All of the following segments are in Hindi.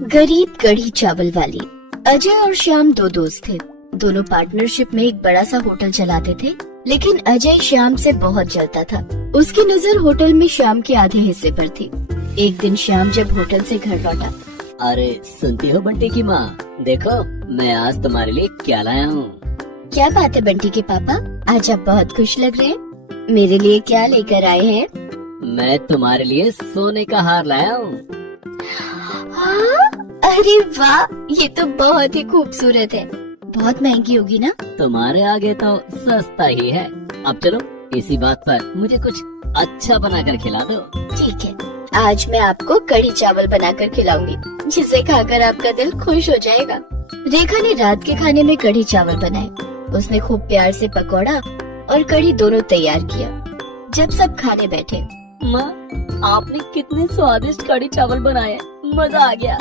गरीब कढ़ी चावल वाली। अजय और श्याम दो दोस्त थे। दोनों पार्टनरशिप में एक बड़ा सा होटल चलाते थे, लेकिन अजय श्याम से बहुत जलता था। उसकी नजर होटल में श्याम के आधे हिस्से पर थी। एक दिन श्याम जब होटल से घर लौटा, अरे सुनती हो बंटी की माँ, देखो मैं आज तुम्हारे लिए क्या लाया हूँ। क्या बात है बंटी के पापा, आज आप बहुत खुश लग रहे हैं। मेरे लिए क्या लेकर आए हैं? मैं तुम्हारे लिए सोने का हार लाया हूँ। अरे वाह, ये तो बहुत ही खूबसूरत है। बहुत महंगी होगी ना? तुम्हारे आगे तो सस्ता ही है। अब चलो इसी बात पर मुझे कुछ अच्छा बनाकर खिला दो। ठीक है, आज मैं आपको कढ़ी चावल बनाकर खिलाऊंगी, जिसे खाकर आपका दिल खुश हो जाएगा। रेखा ने रात के खाने में कढ़ी चावल बनाए। उसने खूब प्यार से पकौड़ा और कढ़ी दोनों तैयार किया। जब सब खाने बैठे, माँ, आपने कितने स्वादिष्ट कढ़ी चावल बनाए, मजा आ गया।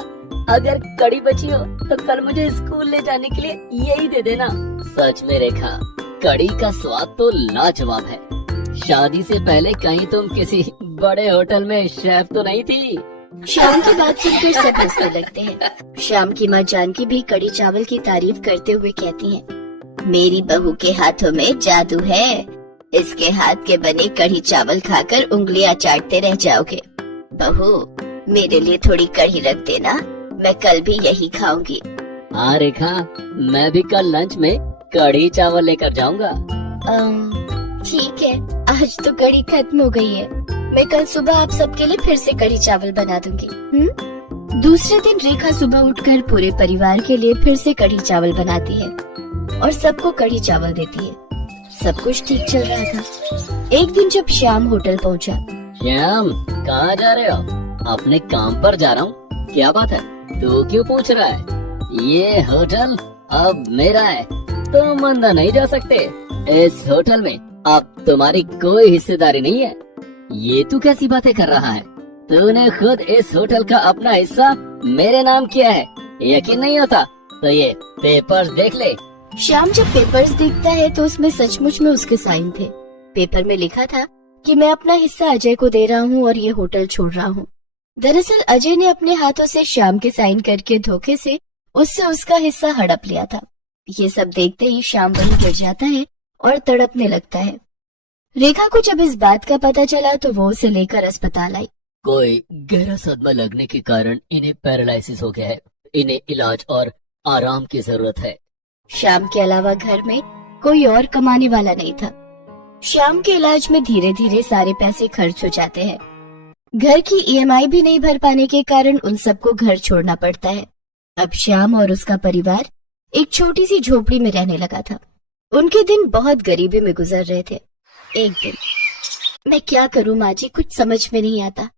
अगर कढ़ी बची हो तो कल मुझे स्कूल ले जाने के लिए यही दे देना। सच में रेखा, कढ़ी का स्वाद तो लाजवाब है। शादी से पहले कहीं तुम किसी बड़े होटल में शेफ तो नहीं थी? श्याम की बात सुनकर सब हंसने लगते हैं। श्याम की माँ जानकी भी कढ़ी चावल की तारीफ करते हुए कहती है, मेरी बहू के हाथों में जादू है। इसके हाथ के बने कढ़ी चावल खाकर उंगलियां चाटते रह जाओगे। बहू, मेरे लिए थोड़ी कढ़ी रख देना, मैं कल भी यही खाऊंगी। हाँ रेखा, मैं भी कल लंच में कढ़ी चावल लेकर जाऊंगा। ठीक है, आज तो कढ़ी खत्म हो गई है। मैं कल सुबह आप सबके लिए फिर से कढ़ी चावल बना दूंगी। दूसरे दिन रेखा सुबह उठकर पूरे परिवार के लिए फिर से कढ़ी चावल बनाती है और सबको कढ़ी चावल देती है। सब कुछ ठीक चल रहा था। एक दिन जब श्याम होटल पहुंचा, श्याम, कहाँ जा रहे हो? अपने काम पर जा रहा हूँ। क्या बात है, तू क्यों पूछ रहा है? ये होटल अब मेरा है, तुम अंदर नहीं जा सकते। इस होटल में अब तुम्हारी कोई हिस्सेदारी नहीं है। ये तू कैसी बातें कर रहा है? तूने खुद इस होटल का अपना हिस्सा मेरे नाम किया है। यकीन नहीं होता तो ये पेपर्स देख ले। श्याम जब पेपर्स देखता है तो उसमें सचमुच में उसके साइन थे। पेपर में लिखा था कि मैं अपना हिस्सा अजय को दे रहा हूँ और ये होटल छोड़ रहा हूँ। दरअसल अजय ने अपने हाथों से श्याम के साइन करके धोखे से उससे उसका हिस्सा हड़प लिया था। ये सब देखते ही श्याम वहीं गिर जाता है और तड़पने लगता है। रेखा को जब इस बात का पता चला तो वो उसे लेकर अस्पताल आई। कोई गहरा सदमा लगने के कारण इन्हें पैरालिसिस हो गया है। इन्हें इलाज और आराम की जरूरत है। श्याम के अलावा घर में कोई और कमाने वाला नहीं था। श्याम के इलाज में धीरे धीरे सारे पैसे खर्च हो जाते हैं। घर की ईएमआई भी नहीं भर पाने के कारण उन सबको घर छोड़ना पड़ता है। अब श्याम और उसका परिवार एक छोटी सी झोपड़ी में रहने लगा था। उनके दिन बहुत गरीबी में गुजर रहे थे। एक दिन, मैं क्या करूं माँ जी, कुछ समझ में नहीं आता।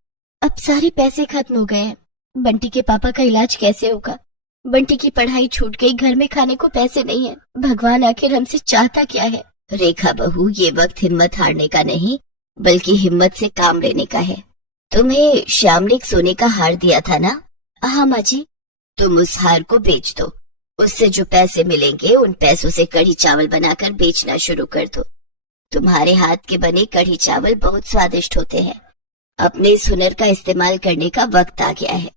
अब सारे पैसे खत्म हो गए हैं। बंटी के पापा का इलाज कैसे होगा? बंटी की पढ़ाई छूट गई, घर में खाने को पैसे नहीं है। भगवान आखिर हमसे चाहता क्या है? रेखा बहू, ये वक्त हिम्मत हारने का नहीं, बल्कि हिम्मत से काम लेने का है। तुम्हें श्याम ने एक सोने का हार दिया था ना? हाँ माँ जी। तुम उस हार को बेच दो। उससे जो पैसे मिलेंगे उन पैसों से कढ़ी चावल बनाकर बेचना शुरू कर दो। तुम्हारे हाथ के बने कढ़ी चावल बहुत स्वादिष्ट होते हैं। अपने इस हुनर का इस्तेमाल करने का वक्त आ गया है।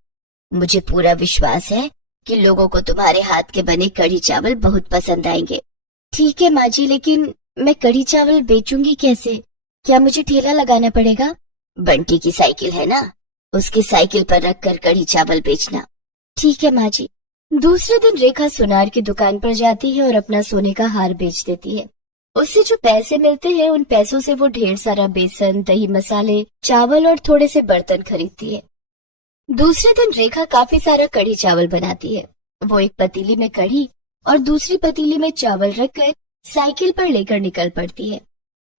मुझे पूरा विश्वास है कि लोगों को तुम्हारे हाथ के बने कढ़ी चावल बहुत पसंद आएंगे। ठीक है माँ जी, लेकिन मैं कढ़ी चावल बेचूंगी कैसे? क्या मुझे ठेला लगाना पड़ेगा? बंटी की साइकिल है ना, उसकी साइकिल पर रखकर कढ़ी चावल बेचना। ठीक है माँ जी। दूसरे दिन रेखा सुनार की दुकान पर जाती है और अपना सोने का हार बेच देती है। उससे जो पैसे मिलते हैं उन पैसों से वो ढेर सारा बेसन, दही, मसाले, चावल और थोड़े से बर्तन खरीदती है। दूसरे दिन रेखा काफी सारा कढ़ी चावल बनाती है। वो एक पतीली में कढ़ी और दूसरी पतीली में चावल रखकर साइकिल पर लेकर निकल पड़ती है।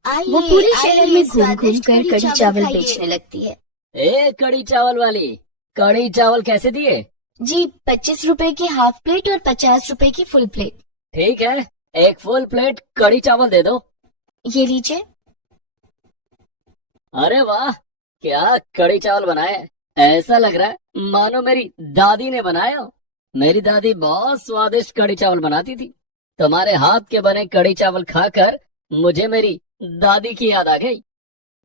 वो पूरे शहर में घूम घूम कर कढ़ी चावल बेचने लगती है। ए कढ़ी चावल वाली, कढ़ी चावल कैसे दिए? जी, 25 रुपए की हाफ प्लेट और 50 रुपए की फुल प्लेट। ठीक है, एक फुल प्लेट कढ़ी चावल दे दो। ये लीजिए। अरे वाह, क्या कढ़ी चावल बनाए। ऐसा लग रहा है मानो मेरी दादी ने बनाया हो। मेरी दादी बहुत स्वादिष्ट कढ़ी चावल बनाती थी। तुम्हारे हाथ के बने कढ़ी चावल खाकर मुझे मेरी दादी की याद आ गई।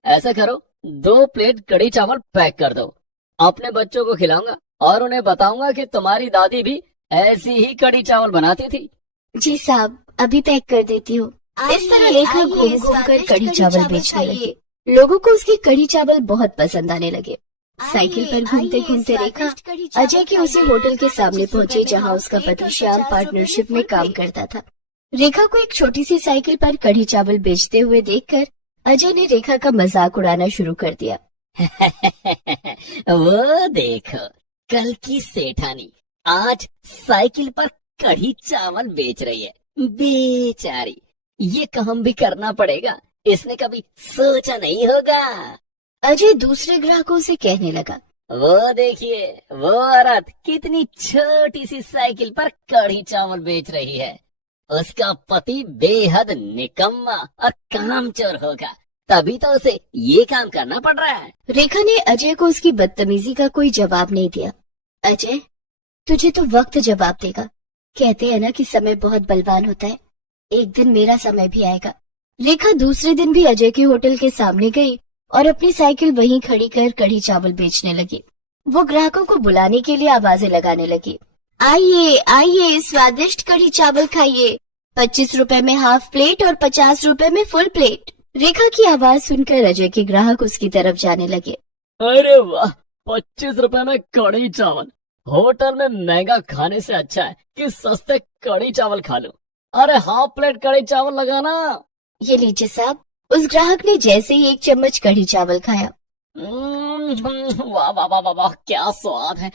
ऐसा करो, 2 प्लेट कढ़ी चावल पैक कर दो। अपने बच्चों को खिलाऊंगा। और उन्हें बताऊंगा कि तुम्हारी दादी भी ऐसी ही कढ़ी चावल बनाती थी। जी साहब, अभी पैक कर देती हूँ। इस तरह रेखा घूम घूम कर कढ़ी चावल बेचने लगी। लोगों को उसकी कढ़ी चावल बहुत पसंद आने लगे। साइकिल पर घूमते घूमते रेखा अजय के उसी होटल के सामने पहुंची जहां उसका पति श्याम पार्टनरशिप में काम करता था। रेखा को एक छोटी सी साइकिल पर कढ़ी चावल बेचते हुए देखकर अजय ने रेखा का मजाक उड़ाना शुरू कर दिया। वो देखो, कल की सेठानी आज साइकिल पर कढ़ी चावल बेच रही है। बेचारी, ये काम भी करना पड़ेगा, इसने कभी सोचा नहीं होगा। अजय दूसरे ग्राहकों से कहने लगा, वो देखिए, वो औरत कितनी छोटी सी साइकिल पर कढ़ी चावल बेच रही है। उसका पति बेहद निकम्मा और कामचोर होगा, तभी तो उसे ये काम करना पड़ रहा है। रेखा ने अजय को उसकी बदतमीजी का कोई जवाब नहीं दिया। अजय, तुझे तो वक्त जवाब देगा। कहते हैं ना कि समय बहुत बलवान होता है, एक दिन मेरा समय भी आएगा। रेखा दूसरे दिन भी अजय के होटल के सामने गई और अपनी साइकिल वहीं खड़ी कर कढ़ी चावल बेचने लगी। वो ग्राहकों को बुलाने के लिए आवाजें लगाने लगी। आइए आइए, स्वादिष्ट कढ़ी चावल खाइए, 25 रुपए में हाफ प्लेट और 50 रुपए में फुल प्लेट। रेखा की आवाज सुनकर अजय के ग्राहक उसकी तरफ जाने लगे। अरे वाह, 25 रुपए में कढ़ी चावल। होटल में महंगा खाने से अच्छा है कि सस्ते कढ़ी चावल खा लो। अरे हाफ प्लेट कढ़ी चावल लगाना। ये लीजिए साहब। उस ग्राहक ने जैसे ही एक चम्मच कढ़ी चावल खाया, वाह वाह वाह वाह, क्या स्वाद है।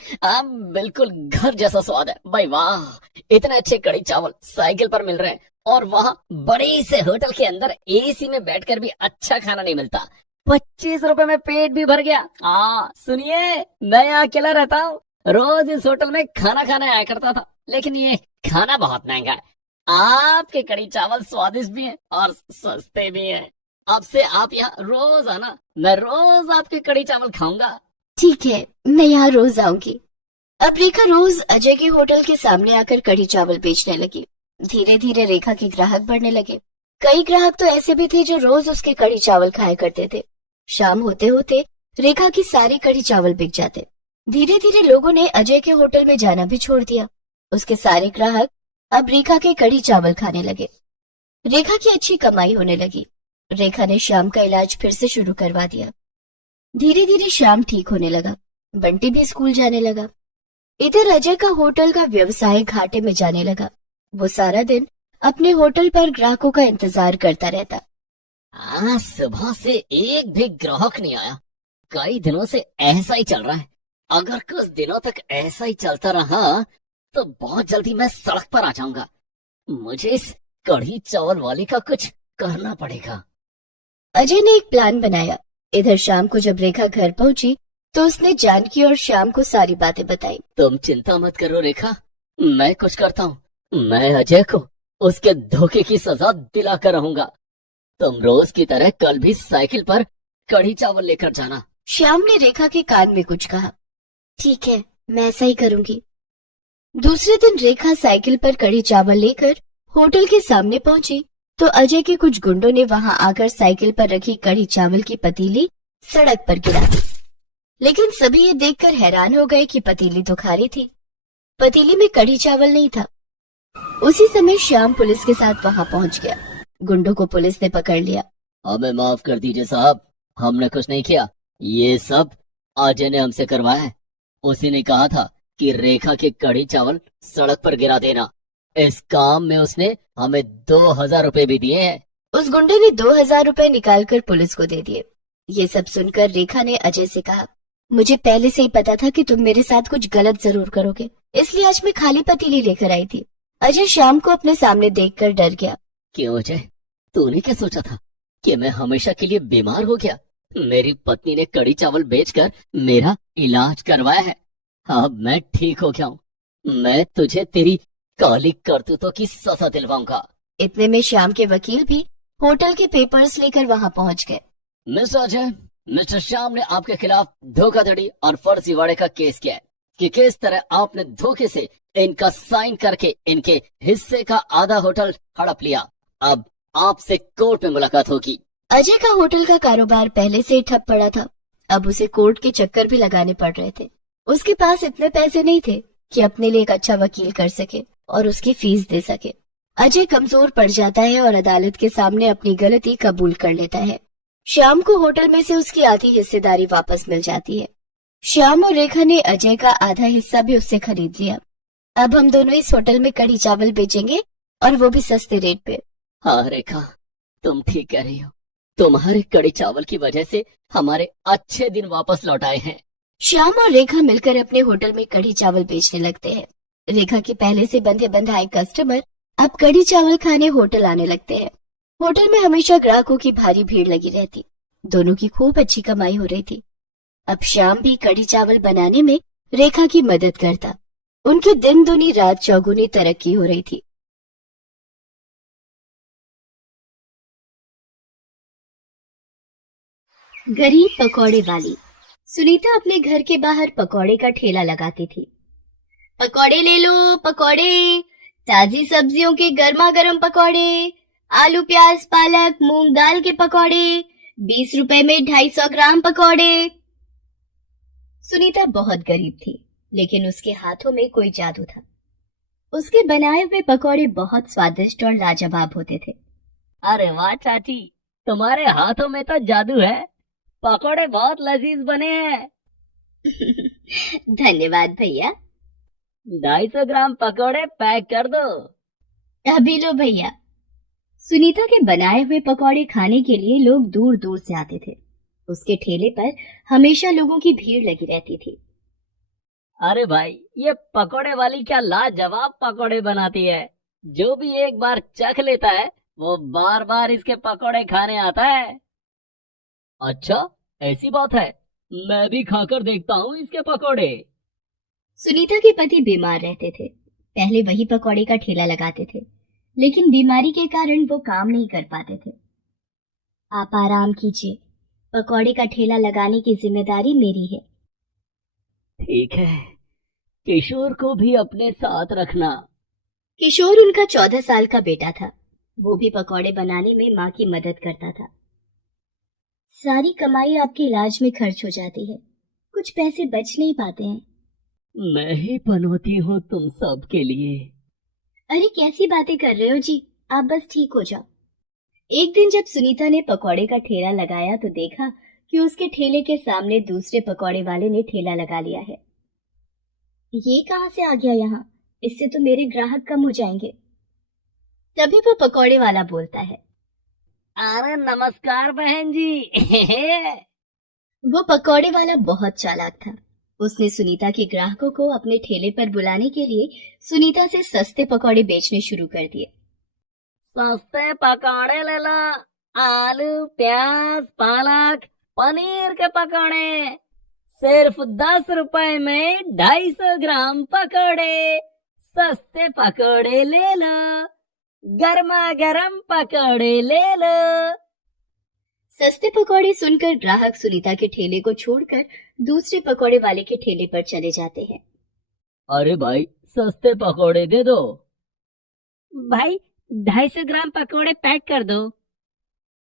बिल्कुल घर जैसा स्वाद है भाई, वाह। इतने अच्छे कढ़ी चावल साइकिल पर मिल रहे हैं और वहाँ बड़े से होटल के अंदर एसी में बैठकर भी अच्छा खाना नहीं मिलता। 25 रुपए में पेट भी भर गया। सुनिए, मैं यहाँ अकेला रहता हूँ, रोज इस होटल में खाना खाने आया करता था, लेकिन ये खाना बहुत महंगा है। आपके कढ़ी चावल स्वादिष्ट भी हैं और सस्ते भी हैं। अब से आप यहाँ रोज आना, मैं रोज आपके कढ़ी चावल खाऊंगा। ठीक है, मैं यहाँ रोज आऊंगी। अब रेखा रोज अजय के होटल के सामने आकर कढ़ी चावल बेचने लगी। धीरे धीरे रेखा के ग्राहक बढ़ने लगे। कई ग्राहक तो ऐसे भी थे जो रोज उसके कढ़ी चावल खाया करते थे। शाम होते होते रेखा की सारी कढ़ी चावल बिक जाते। धीरे धीरे लोगों ने अजय के होटल में जाना भी छोड़ दिया। उसके सारे ग्राहक अब रेखा के कढ़ी चावल खाने लगे। रेखा की अच्छी कमाई होने लगी। रेखा ने श्याम का इलाज फिर से शुरू करवा दिया। धीरे धीरे श्याम ठीक होने लगा। बंटी भी स्कूल जाने लगा। इधर अजय का होटल का व्यवसाय घाटे में जाने लगा। वो सारा दिन अपने होटल पर ग्राहकों का इंतजार करता रहता। आज सुबह से एक भी ग्राहक नहीं आया। कई दिनों से ऐसा ही चल रहा है। अगर कुछ दिनों तक ऐसा ही चलता रहा तो बहुत जल्दी मैं सड़क पर आ जाऊंगा। मुझे इस कढ़ी चावल वाले का कुछ करना पड़ेगा। अजय ने एक प्लान बनाया। इधर शाम को जब रेखा घर पहुंची तो उसने जानकी और श्याम को सारी बातें बताई। तुम चिंता मत करो रेखा, मैं कुछ करता हूँ। मैं अजय को उसके धोखे की सजा दिलाकर रहूंगा। तुम रोज की तरह कल भी साइकिल पर कढ़ी चावल लेकर जाना। श्याम ने रेखा के कान में कुछ कहा। ठीक है, मैं ऐसा ही करूंगी। दूसरे दिन रेखा साइकिल पर कढ़ी चावल लेकर होटल के सामने पहुंची तो अजय के कुछ गुंडों ने वहां आकर साइकिल पर रखी कढ़ी चावल की पतीली सड़क पर गिरा दी। लेकिन सभी ये देखकर हैरान हो गए कि पतीली तो खाली थी। पतीली में कढ़ी चावल नहीं था। उसी समय श्याम पुलिस के साथ वहां पहुंच गया। गुंडों को पुलिस ने पकड़ लिया। हमें माफ कर दीजिए साहब, हमने कुछ नहीं किया। ये सब अजय ने हमसे करवाया है। उसी ने कहा था कि रेखा के कढ़ी चावल सड़क पर गिरा देना। इस काम में उसने हमें 2000 रुपए भी दिए हैं। उस गुंडे ने 2000 रुपए निकालकर पुलिस को दे दिए। ये सब सुनकर रेखा ने अजय से कहा, मुझे पहले से ही पता था कि तुम मेरे साथ कुछ गलत जरूर करोगे, इसलिए आज मैं खाली पतीली लेकर आई थी। अजय श्याम को अपने सामने देखकर डर गया। क्यों अजय, तूने क्या सोचा था कि मैं हमेशा के लिए बीमार हो गया? मेरी पत्नी ने कढ़ी चावल बेचकर मेरा इलाज करवाया है। अब मैं ठीक हो गया हूँ। मैं तुझे तेरी काली करतूतों की सजा दिलवाऊंगा। इतने में श्याम के वकील भी होटल के पेपर्स लेकर वहां पहुंच गए। मिस्टर अजय, मिस्टर श्याम ने आपके खिलाफ धोखाधड़ी और फर्जीवाड़े का केस किया है कि किस तरह आपने धोखे से इनका साइन करके इनके हिस्से का आधा होटल हड़प लिया। अब आपसे कोर्ट में मुलाकात होगी। अजय का होटल का कारोबार पहले से ही ठप पड़ा था। अब उसे कोर्ट के चक्कर भी लगाने पड़ रहे थे। उसके पास इतने पैसे नहीं थे कि अपने लिए एक अच्छा वकील कर सके और उसकी फीस दे सके। अजय कमजोर पड़ जाता है और अदालत के सामने अपनी गलती कबूल कर लेता है। श्याम को होटल में से उसकी आधी हिस्सेदारी वापस मिल जाती है। श्याम और रेखा ने अजय का आधा हिस्सा भी उससे खरीद लिया। अब हम दोनों इस होटल में कढ़ी चावल बेचेंगे और वो भी सस्ते रेट पे। हाँ रेखा, तुम ठीक कह रही हो। तुम्हारे कड़ी चावल की वजह से हमारे अच्छे दिन वापस लौट आए हैं। श्याम और रेखा मिलकर अपने होटल में कढ़ी चावल बेचने लगते हैं। रेखा के पहले से बंधे बंधाए कस्टमर अब कढ़ी चावल खाने होटल आने लगते हैं। होटल में हमेशा ग्राहकों की भारी भीड़ लगी रहती। दोनों की खूब अच्छी कमाई हो रही थी। अब श्याम भी कढ़ी चावल बनाने में रेखा की मदद करता। उनकी दिन दुनी रात चौगुनी तरक्की हो रही थी। गरीब पकौड़े वाली। सुनीता अपने घर के बाहर पकौड़े का ठेला लगाती थी। पकौड़े ले लो, पकौड़े, ताजी सब्जियों के गर्मा गर्म पकौड़े, आलू प्याज पालक मूंग दाल के पकौड़े, 20 रुपए में 250 ग्राम पकौड़े। सुनीता बहुत गरीब थी, लेकिन उसके हाथों में कोई जादू था। उसके बनाए हुए पकौड़े बहुत स्वादिष्ट और लाजवाब होते थे। अरे वाह चाची, तुम्हारे हाथों में तो जादू है। पकौड़े बहुत लजीज बने हैं। धन्यवाद भैया। 250 ग्राम पकौड़े पैक कर दो। अभी लो भैया। सुनीता के बनाए हुए पकौड़े खाने के लिए लोग दूर दूर से आते थे। उसके ठेले पर हमेशा लोगों की भीड़ लगी रहती थी। अरे भाई, ये पकौड़े वाली क्या लाजवाब पकौड़े बनाती है। जो भी एक बार चख लेता है वो बार बार इसके पकौड़े खाने आता है। अच्छा, ऐसी बात है। मैं भी खाकर देखता हूँ इसके पकौड़े। सुनीता के पति बीमार रहते थे। पहले वही पकौड़े का ठेला लगाते थे, लेकिन बीमारी के कारण वो काम नहीं कर पाते थे। आप आराम कीजिए, पकौड़े का ठेला लगाने की जिम्मेदारी मेरी है। ठीक है, किशोर को भी अपने साथ रखना। किशोर उनका 14 साल का बेटा था। वो भी पकौड़े बनाने में माँ की मदद करता था। सारी कमाई आपके इलाज में खर्च हो जाती है, कुछ पैसे बच नहीं पाते हैं। मैं ही पनौती हूँ तुम सब के लिए। अरे कैसी बातें कर रहे हो जी, आप बस ठीक हो जाओ। एक दिन जब सुनीता ने पकौड़े का ठेला लगाया तो देखा कि उसके ठेले के सामने दूसरे पकौड़े वाले ने ठेला लगा लिया है। ये कहाँ से आ गया यहाँ? इससे तो मेरे ग्राहक कम हो जाएंगे। तभी वो पकौड़े वाला बोलता है, अरे नमस्कार बहन जी। वो पकौड़े वाला बहुत चालाक था। उसने सुनीता के ग्राहकों को अपने ठेले पर बुलाने के लिए सुनीता से सस्ते पकौड़े बेचने शुरू कर दिए। सस्ते पकौड़े ले लो, आलू प्याज पालक पनीर के पकौड़े, सिर्फ 10 रुपए में 250 ग्राम पकौड़े। सस्ते पकौड़े ले लो, गर्मा गर्म पकौड़े ले लो। सस्ते पकौड़े सुनकर ग्राहक सुनीता के ठेले को छोड़कर दूसरे पकौड़े वाले के ठेले पर चले जाते हैं। अरे भाई, सस्ते पकौड़े दे दो। भाई 250 ग्राम पकौड़े पैक कर दो।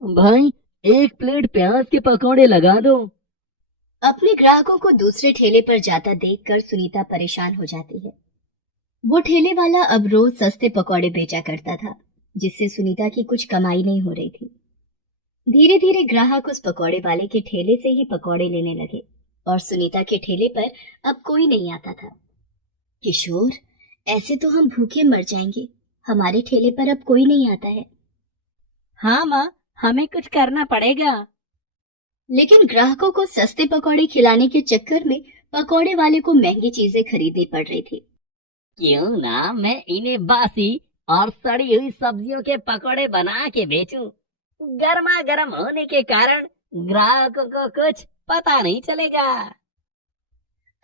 भाई 1 प्लेट प्याज के पकौड़े लगा दो। अपने ग्राहकों को दूसरे ठेले पर जाता देखकर सुनीता परेशान हो जाती है। वो ठेले वाला अब रोज सस्ते पकौड़े बेचा करता था, जिससे सुनीता की कुछ कमाई नहीं हो रही थी। धीरे धीरे ग्राहक उस पकौड़े वाले के ठेले से ही पकौड़े लेने लगे और सुनीता के ठेले पर अब कोई नहीं आता था। किशोर, ऐसे तो हम भूखे मर जाएंगे। हमारे ठेले पर अब कोई नहीं आता है। हाँ माँ, हमें कुछ करना पड़ेगा। लेकिन ग्राहकों को सस्ते पकौड़े खिलाने के चक्कर में पकौड़े वाले को महंगी चीजें खरीदनी पड़ रही थी। क्यों ना मैं इन्हें बासी और सड़ी हुई सब्जियों के पकौड़े बना के बेचूं। गर्मा गर्म होने के कारण ग्राहकों को कुछ पता नहीं चलेगा।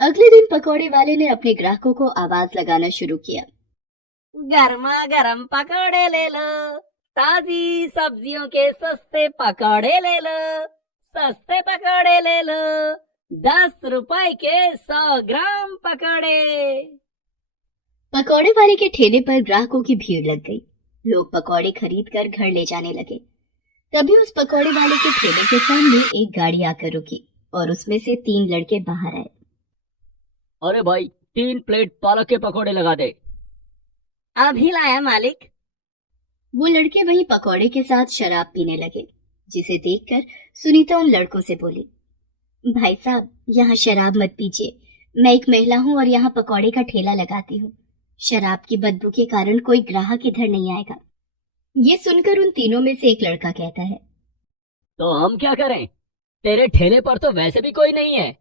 अगले दिन पकौड़े वाले ने अपने ग्राहकों को आवाज लगाना शुरू किया। गर्मा गर्म पकौड़े ले लो, ताजी सब्जियों के सस्ते पकौड़े ले लो, सस्ते पकौड़े ले लो, 10 रुपए के 100 ग्राम पकौड़े। पकौड़े वाले के ठेले पर ग्राहकों की भीड़ लग गई। लोग पकौड़े खरीद कर घर ले जाने लगे। तभी उस पकौड़े वाले के ठेले के सामने एक गाड़ी आकर रुकी और उसमें से 3 लड़के बाहर आए। अरे भाई 3 प्लेट पालक के पकोड़े लगा दे। अभी लाया मालिक। वो लड़के वही पकौड़े के साथ शराब पीने लगे, जिसे देखकर सुनीता उन लड़कों से बोली, भाई साहब यहाँ शराब मत पीजिए, मैं एक महिला हूँ और यहाँ पकौड़े का ठेला लगाती हूँ। शराब की बदबू के कारण कोई ग्राहक इधर नहीं आएगा। ये सुनकर उन तीनों में से एक लड़का कहता है, तो हम क्या करें, तेरे ठेले पर तो वैसे भी कोई नहीं है।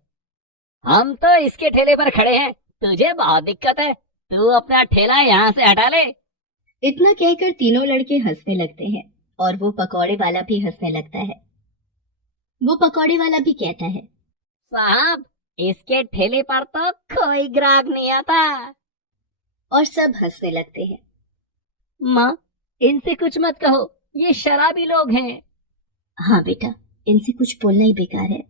हम तो इसके ठेले पर खड़े हैं, तुझे बहुत दिक्कत है, तू अपना ठेला यहाँ से हटा ले। इतना कहकर तीनों लड़के हंसने लगते हैं और वो पकौड़े वाला भी हंसने लगता है। वो पकौड़े वाला भी कहता है, साहब इसके ठेले पर तो कोई ग्राहक नहीं आता। और सब हंसने लगते हैं। माँ इनसे कुछ मत कहो, ये शराबी लोग हैं। हाँ बेटा, इनसे कुछ बोलना ही बेकार है।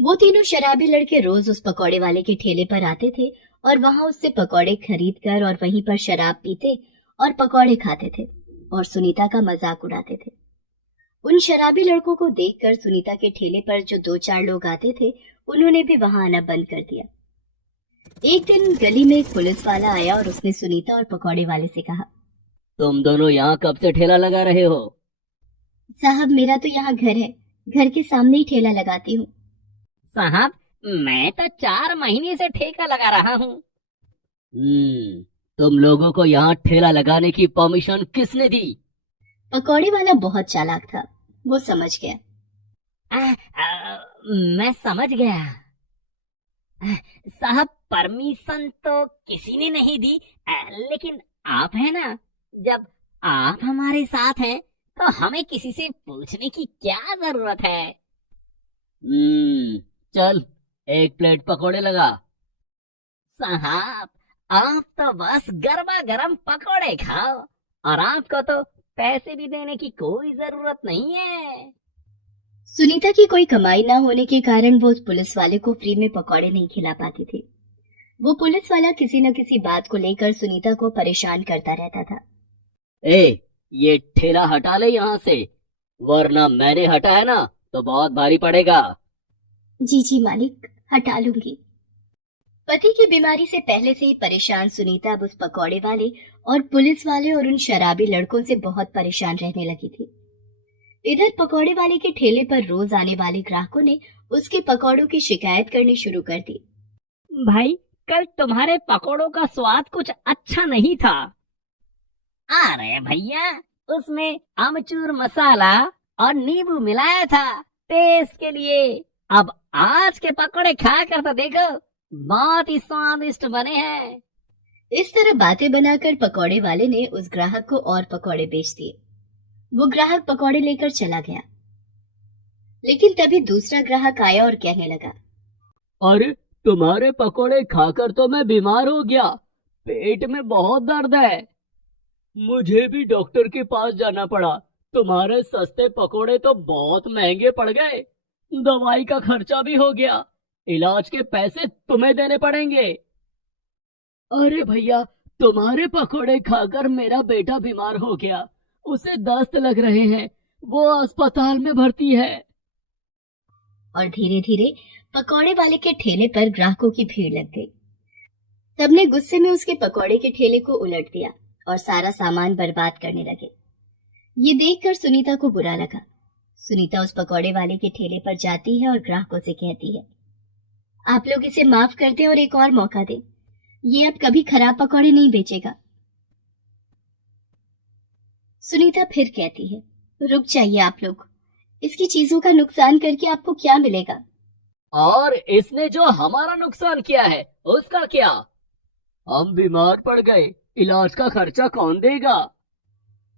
वो तीनों शराबी लड़के रोज उस पकौड़े वाले के ठेले पर आते थे और वहां उससे पकौड़े खरीद कर और वहीं पर शराब पीते और पकौड़े खाते थे और सुनीता का मजाक उड़ाते थे। उन शराबी लड़कों को देखकर सुनीता के ठेले पर जो 2-4 लोग आते थे, उन्होंने भी वहां आना बंद कर दिया। एक दिन गली में एक पुलिस वाला आया और उसने सुनीता और पकौड़े वाले से कहा, तुम दोनों यहाँ कब से ठेला लगा रहे हो? साहब मेरा तो यहाँ घर है, घर के सामने ही ठेला लगाती हूँ। साहब मैं तो 4 महीने से ठेका लगा रहा हूँ। तुम लोगों को यहाँ ठेला लगाने की परमिशन किसने दी? पकौड़े वाला बहुत चालाक था, वो समझ गया। मैं समझ गया। साहब परमिशन तो किसी ने नहीं दी, लेकिन आप है ना, जब आप हमारे साथ हैं तो हमें किसी से पूछने की क्या जरूरत है। चल 1 प्लेट पकोड़े लगा। साहब आप तो बस गर्मा गर्म पकोड़े खाओ और आपको तो पैसे भी देने की कोई जरूरत नहीं है। सुनीता की कोई कमाई ना होने के कारण वो उस पुलिस वाले को फ्री में पकौड़े नहीं खिला पाती थी। वो पुलिस वाला किसी न किसी बात को लेकर सुनीता को परेशान करता रहता था। ये ठेला हटा ले यहाँ से, वरना मैंने हटाया ना तो बहुत भारी पड़ेगा। जी जी मालिक, हटा लूंगी। पति की बीमारी से पहले से ही परेशान सुनीता अब उस पकौड़े वाले और पुलिस वाले और उन शराबी लड़कों से बहुत परेशान रहने लगी थी। इधर पकौड़े वाले के ठेले पर रोज आने वाले ग्राहकों ने उसके पकौड़ों की शिकायत करनी शुरू कर दी। भाई कल तुम्हारे पकौड़ों का स्वाद कुछ अच्छा नहीं था। अरे भैया उसमें अमचूर मसाला और नींबू मिलाया था टेस्ट के लिए। अब आज के पकौड़े खा कर तो देखो, बहुत ही स्वादिष्ट बने हैं। इस तरह बातें बनाकर पकौड़े वाले ने उस ग्राहक को और पकौड़े बेच दिए। वो ग्राहक पकौड़े लेकर चला गया, लेकिन तभी दूसरा ग्राहक आया और कहने लगा, अरे तुम्हारे पकोड़े खाकर तो मैं बीमार हो गया, पेट में बहुत दर्द है। मुझे भी डॉक्टर के पास जाना पड़ा, तुम्हारे सस्ते पकोड़े तो बहुत महंगे पड़ गए, दवाई का खर्चा भी हो गया, इलाज के पैसे तुम्हें देने पड़ेंगे। अरे भैया तुम्हारे पकोड़े खाकर मेरा बेटा बीमार हो गया, उसे दस्त लग रहे हैं, वो अस्पताल में भर्ती है। और धीरे धीरे पकौड़े वाले के ठेले पर ग्राहकों की भीड़ लग गई। सबने गुस्से में उसके पकौड़े के ठेले को उलट दिया और सारा सामान बर्बाद करने लगे। ये देखकर सुनीता को बुरा लगा। सुनीता उस पकौड़े वाले के ठेले पर जाती है और ग्राहकों से कहती है, आप लोग इसे माफ कर दें और एक और मौका दें, ये अब कभी खराब पकौड़े नहीं बेचेगा। सुनीता फिर कहती है, रुक जाइए आप लोग, इसकी चीजों का नुकसान करके आपको क्या मिलेगा? और इसने जो हमारा नुकसान किया है उसका क्या? हम बीमार पड़ गए, इलाज का खर्चा कौन देगा?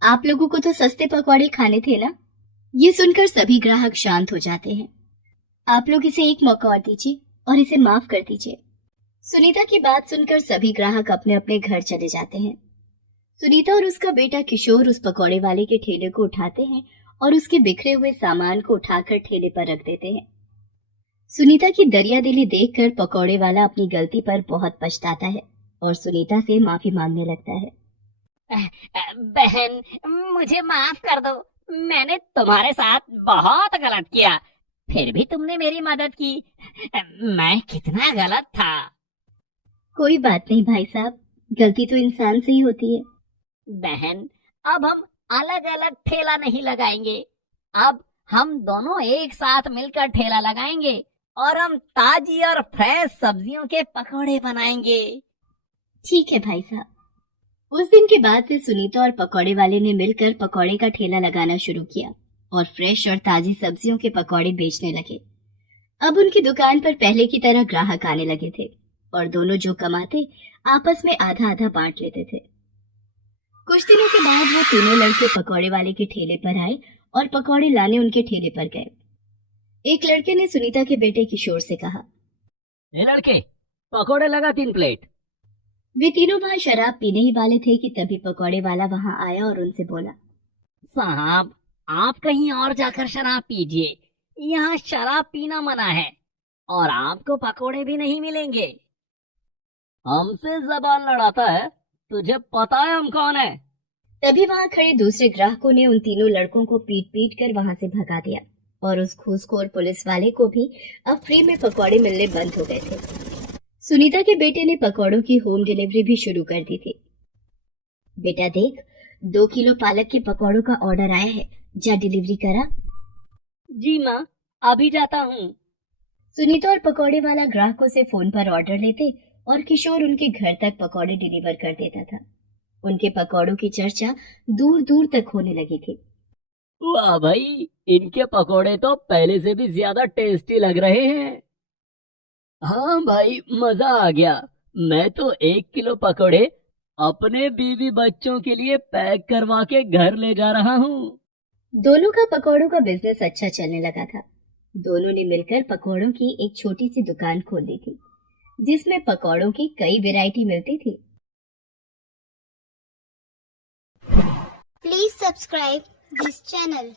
आप लोगों को तो सस्ते पकौड़े खाने थे ना। ये सुनकर सभी ग्राहक शांत हो जाते हैं। आप लोग इसे एक मौका और दीजिए और इसे माफ कर दीजिए। सुनीता की बात सुनकर सभी ग्राहक अपने अपने घर चले जाते हैं। सुनीता और उसका बेटा किशोर उस पकौड़े वाले के ठेले को उठाते हैं और उसके बिखरे हुए सामान को उठाकर ठेले पर रख देते हैं। सुनीता की दरियादिली देखकर पकौड़े वाला अपनी गलती पर बहुत पछताता है और सुनीता से माफी मांगने लगता है। बहन मुझे माफ कर दो, मैंने तुम्हारे साथ बहुत गलत किया, फिर भी तुमने मेरी मदद की। मैं कितना गलत था। कोई बात नहीं भाई साहब, गलती तो इंसान से ही होती है। बहन, अब हम अलग अलग ठेला नहीं लगाएंगे, अब हम दोनों एक साथ मिलकर ठेला लगाएंगे और हम ताजी और फ्रेश सब्जियों के पकौड़े बनाएंगे। ठीक है भाई साहब। उस दिन के बाद से सुनीता और पकौड़े वाले ने मिलकर पकौड़े का ठेला लगाना शुरू किया और फ्रेश और ताजी सब्जियों के पकौड़े बेचने लगे। अब उनकी दुकान पर पहले की तरह ग्राहक आने लगे थे और दोनों जो कमाते आपस में आधा आधा बांट लेते थे। कुछ दिनों के बाद वो तीनों लड़के पकौड़े वाले के ठेले पर आए और पकौड़े लाने उनके ठेले पर गए। एक लड़के ने सुनीता के बेटे किशोर से कहा, ए लड़के, पकोड़े लगा 3 प्लेट। वे तीनों भाई शराब पीने ही वाले थे कि तभी पकौड़े वाला वहां आया और उनसे बोला, साहब, आप कहीं और जाकर शराब पीजिए, यहाँ शराब पीना मना है और आपको पकोड़े भी नहीं मिलेंगे। हमसे जबान लड़ाता है, तुझे पता है हम कौन है? तभी वहां खड़े दूसरे ग्राहकों ने उन तीनों लड़कों को पीट पीट कर वहां से भगा दिया और उस घूसखोर पुलिस वाले को भी अब फ्री में पकौड़े मिलने बंद हो गए थे। सुनीता के बेटे ने पकौड़ों की होम डिलीवरी भी शुरू कर दी थी। बेटा देख, 2 किलो पालक के पकौड़ों का ऑर्डर आया है, जा डिलीवरी करा। जी माँ, अभी जाता हूँ। सुनीता और पकौड़े वाला ग्राहकों से फोन पर ऑर्डर लेते और किशोर उनके घर तक पकौड़े डिलीवर कर देता था। उनके पकौड़ों की चर्चा दूर दूर तक होने लगी थी। वाह भाई, इनके पकोड़े तो पहले से भी ज्यादा टेस्टी लग रहे हैं। हाँ भाई, मजा आ गया। मैं तो 1 किलो पकोड़े अपने बीवी बच्चों के लिए पैक करवा के घर ले जा रहा हूँ। दोनों का पकौड़ों का बिजनेस अच्छा चलने लगा था। दोनों ने मिलकर पकौड़ों की एक छोटी सी दुकान खोल ली थी, जिसमें पकौड़ों की कई वैरायटी मिलती थी। Please subscribe this channel.